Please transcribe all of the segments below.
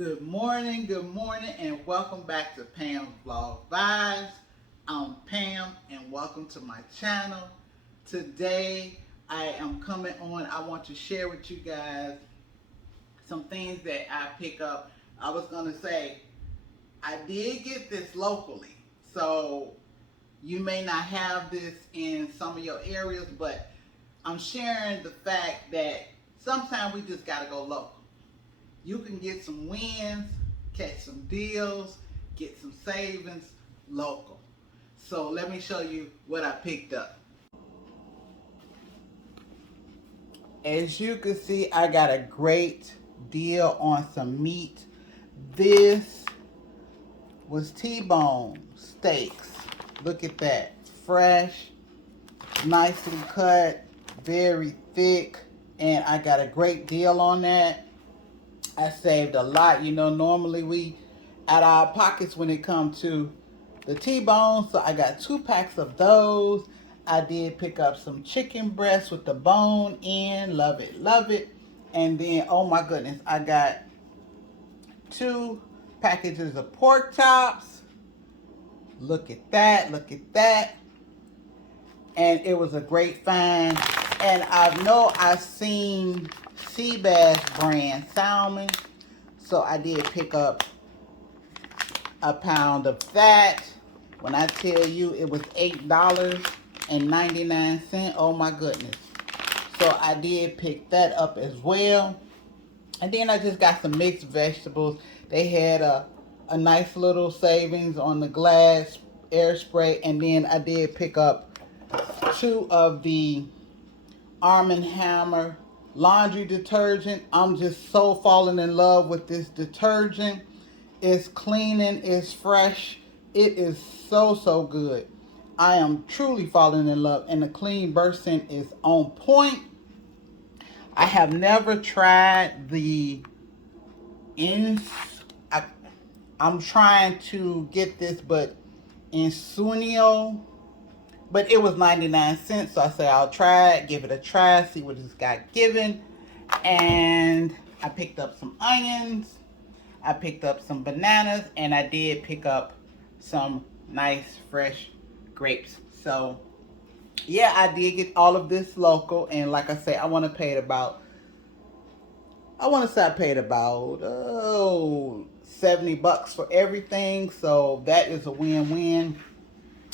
Good morning, and welcome back to Pam's Vlog Vibes. I'm Pam, and welcome to my channel. Today, I am coming on. I want to share with you guys some things that I pick up. I was gonna say, I did get this locally, so you may not have this in some of your areas, but I'm sharing the fact that sometimes we just gotta go local. You can get some wins, catch some deals, get some savings local. So let me show you what I picked up. As you can see, I got a great deal on some meat. This was T-bone steaks. Look at that. Fresh, nicely cut, very thick, and I got a great deal on that. I saved a lot. You know, normally we out our pockets when it comes to the T-bone. So I got 2 packs of those. I did pick up some chicken breasts with the bone in. Love it, love it. And then, oh my goodness, I got 2 packages of pork chops. Look at that, look at that. And it was a great find. And I know I've seen sea bass brand salmon, so I did pick up a pound of that. When I tell you it was $8.99, oh my goodness. So I did pick that up as well. And then I just got some mixed vegetables. They had a nice little savings on the Glad air spray. And then I did pick up 2 of the Arm & Hammer laundry detergent. I'm just so falling in love with this detergent. It's cleaning, it's fresh. It is so good. I am truly falling in love, and the clean burst scent is on point. I have never tried the ins. I'm trying to get this, but Insunio. But it was 99 cents, so I said I'll try it, give it a try, see what it's got given. And I picked up some onions, I picked up some bananas, and I did pick up some nice fresh grapes. So yeah, I did get all of this local, and like I say, I want to pay it about, I want to say I paid about $70 for everything. So that is a win-win.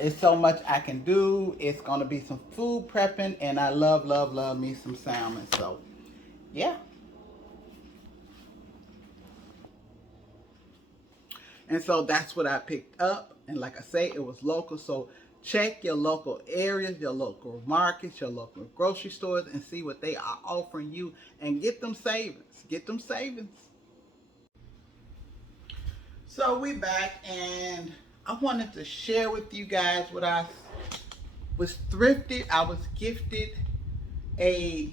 It's so much I can do. It's going to be some food prepping, and I love me some salmon. So, yeah. And so that's what I picked up. And like I say, it was local. So check your local areas, your local markets, your local grocery stores, and see what they are offering you, and get them savings. Get them savings. So we back, and I wanted to share with you guys what I was thrifted. I was gifted a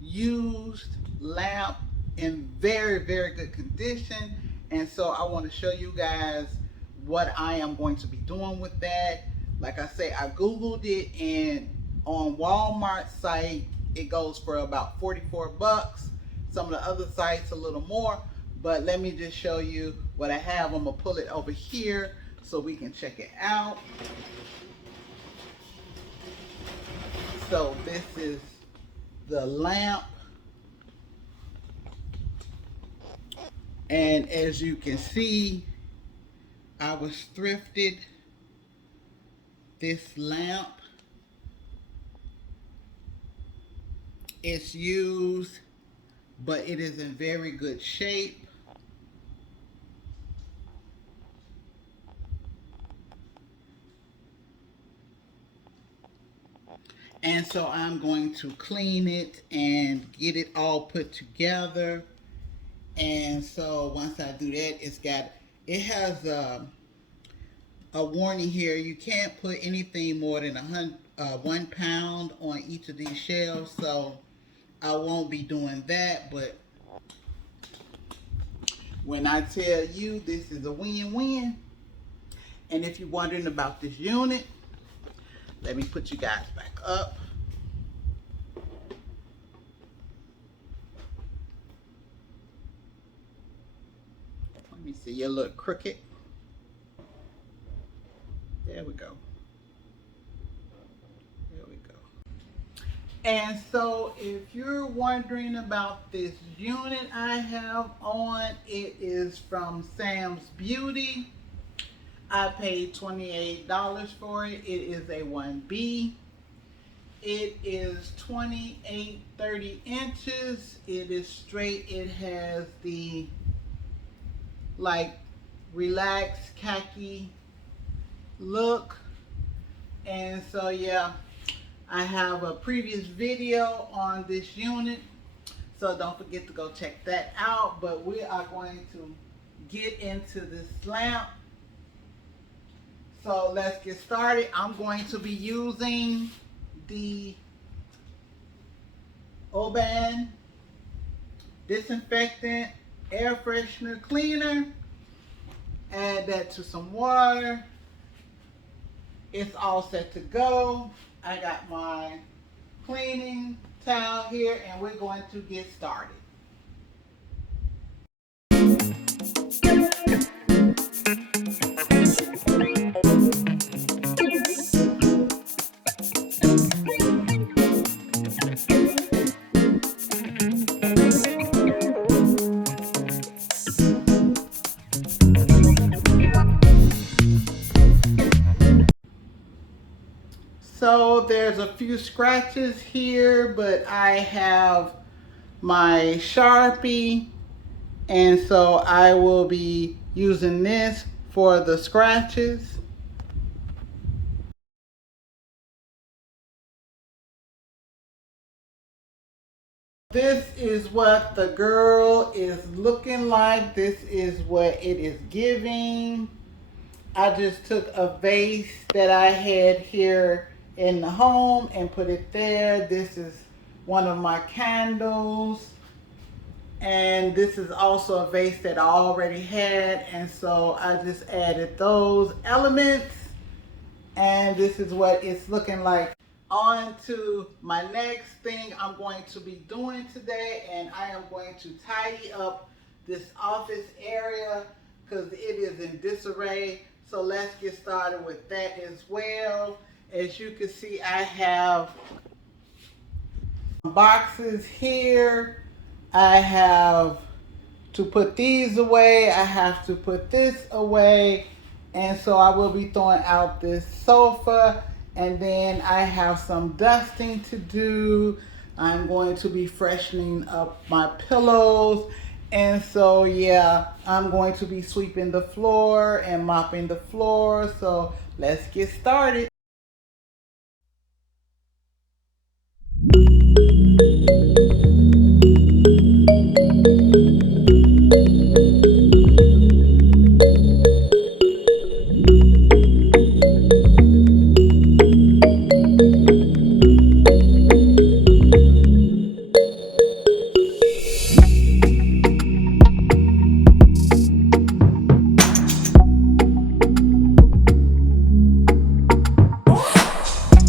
used lamp in very good condition, and so I want to show you guys what I am going to be doing with that. Like I say, I googled it, and on Walmart site it goes for about $44. Some of the other sites a little more, but let me just show you what I have. I'm gonna pull it over here so we can check it out. So this is the lamp, and as you can see, I was thrifted this lamp. It's used, but it is in very good shape. And so I'm going to clean it and get it all put together. And so once I do that, it has a warning here. You can't put anything more than 1 pound on each of these shelves. So I won't be doing that. But when I tell you this is a win-win, and if you're wondering about this unit, let me put you guys back up. Let me see, you look crooked. There we go. There we go. And so if you're wondering about this unit I have on, it is from Sam's Beauty. I paid $28 for it. It is a 1B. It is 28-30 inches. It is straight. It has the like relaxed khaki look. And so yeah, I have a previous video on this unit, so don't forget to go check that out. But we are going to get into this lamp. So let's get started. I'm going to be using the Oban disinfectant air freshener cleaner. Add that to some water. It's all set to go. I got my cleaning towel here and we're going to get started. So there's a few scratches here, but I have my Sharpie, and so I will be using this for the scratches. This is what the girl is looking like. This is what it is giving. I just took a vase that I had here in the home and put it there. This is one of my candles. And this is also a vase that I already had. And so I just added those elements. And this is what it's looking like. On to my next thing I'm going to be doing today. And I am going to tidy up this office area because it is in disarray. So let's get started with that as well. As you can see, I have boxes here. I have to put these away. I have to put this away. And so I will be throwing out this sofa. And then I have some dusting to do. I'm going to be freshening up my pillows. And so, yeah, I'm going to be sweeping the floor and mopping the floor. So let's get started.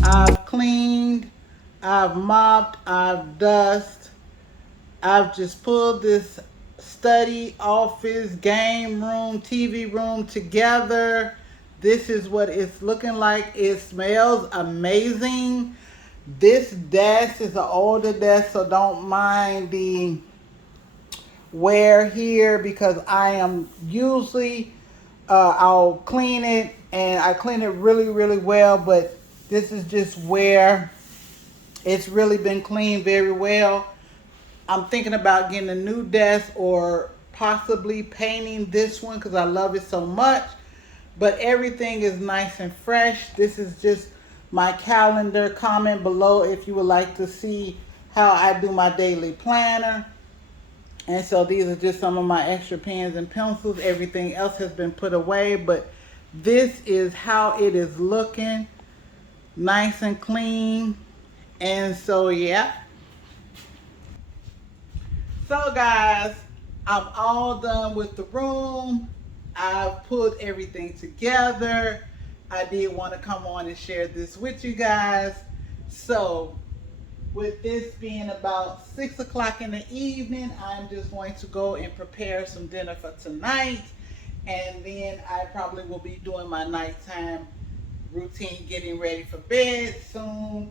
I've cleaned, I've mopped, I've dusted. I've just pulled this study, office, game room, TV room together. This is what it's looking like. It smells amazing. This desk is an older desk, so don't mind the wear here because I am usually, I'll clean it and I clean it really, really well, but this is just where it's really been cleaned very well. I'm thinking about getting a new desk or possibly painting this one because I love it so much. But everything is nice and fresh. This is just my calendar. Comment below if you would like to see how I do my daily planner. And so these are just some of my extra pens and pencils. Everything else has been put away. But this is how it is looking. Nice and clean. And so, yeah. So guys, I'm all done with the room. I've put everything together. I did want to come on and share this with you guys. So with this being about 6 o'clock in the evening, I'm just going to go and prepare some dinner for tonight. And then I probably will be doing my nighttime routine, getting ready for bed soon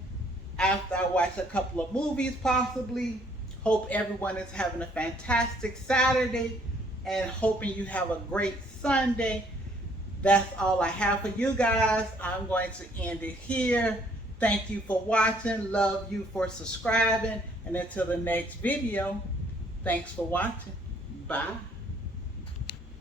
after I watch a couple of movies possibly. Hope everyone is having a fantastic Saturday and hoping you have a great Sunday. That's all I have for you guys. I'm going to end it here. Thank you for watching. Love you for subscribing. And until the next video, thanks for watching. Bye.